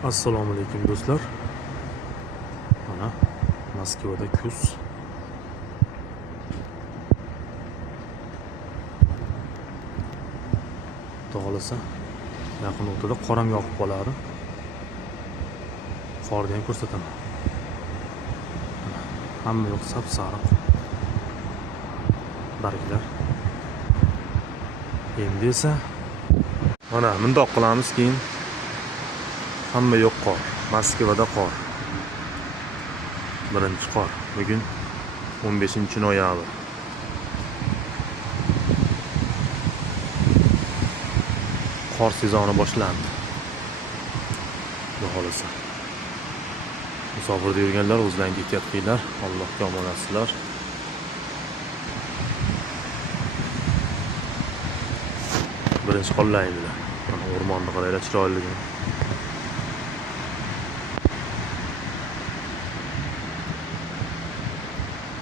Assalomu alaykum do'stlar. Mana Moskvada kuz. Xohlasa yaqin o'rtada qor ham yoqib qoladi. Qorni ham ko'rsataman. Hamma yoq sap-sariq. Barglar. Endi esa mana bundoq qilamiz, keyin hamma yoq qor. Moskvada qor. Birinchi qor. Bugun 15-noyabr. Qor sezoni boshlandi. Xudo xolasa. Musofirda yurganlar o'zlaringga ehtiyot qilinglar. Allohga omonatsizlar. Birinchi qorlaydilar. Mana o'rmonni qaranglar, chiroyliligini.